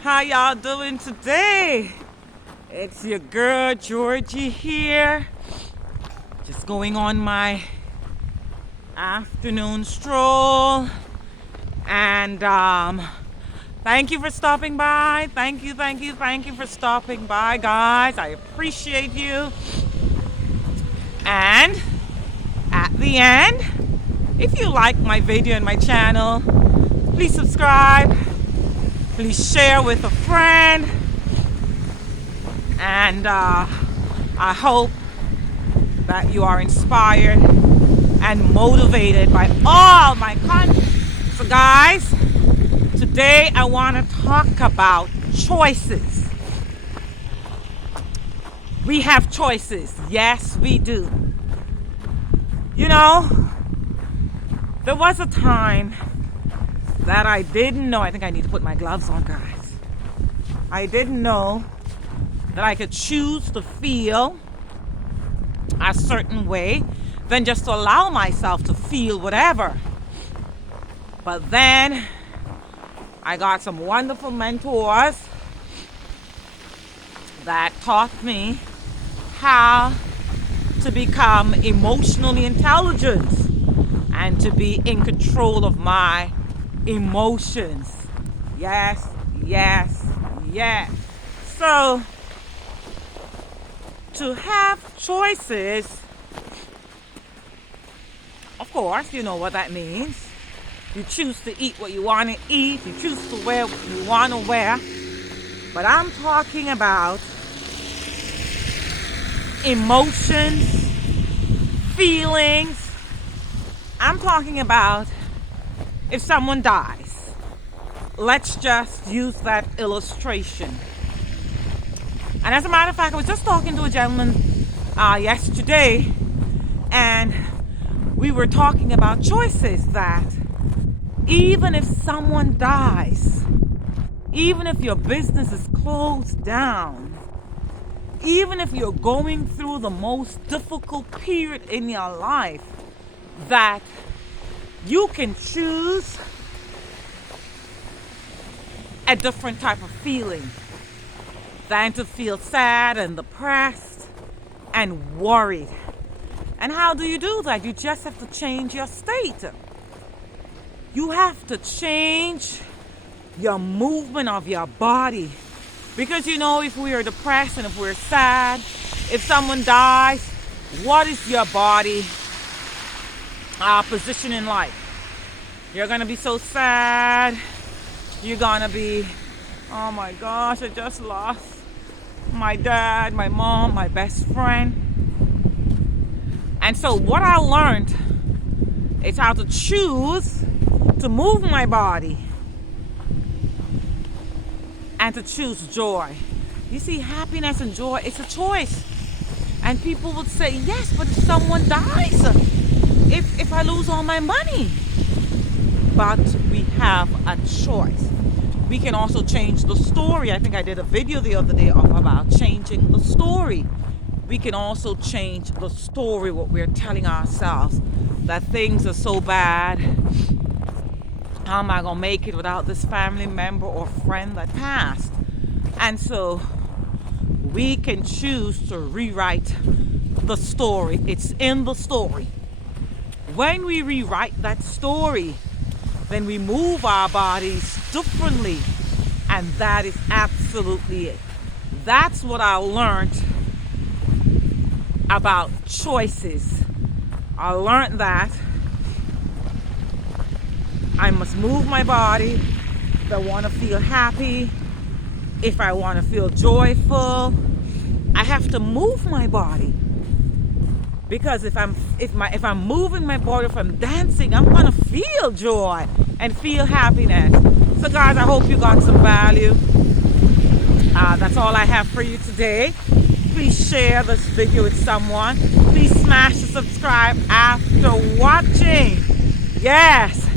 How y'all doing today? It's your girl Georgie here. Just going on my afternoon stroll. And thank you for stopping by. Thank you for stopping by, guys. I appreciate you. And at the end, if you like my video and my channel, please subscribe. Please share with a friend. And I hope that you are inspired and motivated by all my content. So guys, today I want to talk about choices. We have choices. Yes, we do. You know, there was a time that I didn't know. I think I need to put my gloves on, guys. I didn't know that I could choose to feel a certain way than just to allow myself to feel whatever. But then I got some wonderful mentors that taught me how to become emotionally intelligent and to be in control of my emotions. Yes. So, to have choices, of course, you know what that means. You choose to eat what you want to eat. You choose to wear what you want to wear. But I'm talking about emotions, feelings. I'm talking about if someone dies. Let's just use that illustration. And as a matter of fact, I was just talking to a gentleman yesterday, and we were talking about choices, that even if someone dies, even if your business is closed down, even if you're going through the most difficult period in your life, that you can choose a different type of feeling than to feel sad and depressed and worried. And how do you do that? You just have to change your state. You have to change your movement of your body. Because you know, if we are depressed and if we're sad, if someone dies, what is your body position in life? You're going to be so sad. You're going to be, oh my gosh, I just lost my dad, my mom, my best friend. And so what I learned is how to choose to move my body and to choose joy. You see, happiness and joy, it's a choice. And people would say, yes, but if someone dies, if I lose all my money. But we have a choice. We can also change the story. I think I did a video the other day about changing the story. We can also change the story, what we're telling ourselves, that things are so bad. How am I going to make it without this family member or friend that passed? And so we can choose to rewrite the story. It's in the story. When we rewrite that story, then we move our bodies differently. And that is absolutely it. That's what I learned about choices. I learned that I must move my body if I want to feel happy, if I want to feel joyful. I have to move my body. Because if I'm moving my body, if I'm dancing, I'm gonna feel joy and feel happiness. So guys, I hope you got some value. That's all I have for you today. Please share this video with someone. Please smash the subscribe after watching. Yes,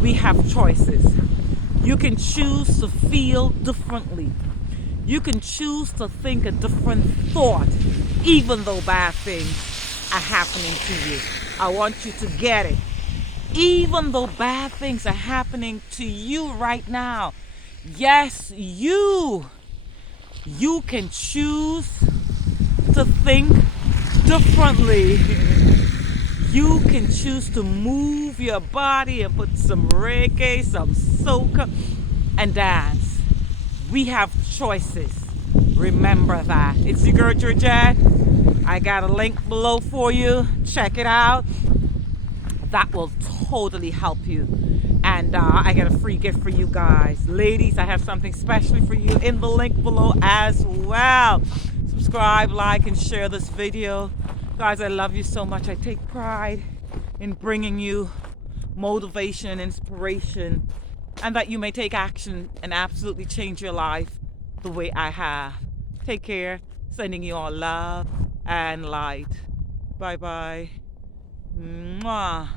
we have choices. You can choose to feel differently. You can choose to think a different thought, even though bad things are happening to you. I want you to get it. Even though bad things are happening to you right now, Yes, you can choose to think differently. You can choose to move your body and put some reggae, some soca, and dance. We have choices. Remember that. It's your girl Georgette. I got a link below for you. Check it out. That will totally help you. And I got a free gift for you guys. Ladies, I have something special for you in the link below as well. Subscribe, like, and share this video. Guys, I love you so much. I take pride in bringing you motivation, inspiration, and that you may take action and absolutely change your life the way I have. Take care. Sending you all love and light. Bye-bye. Mwah.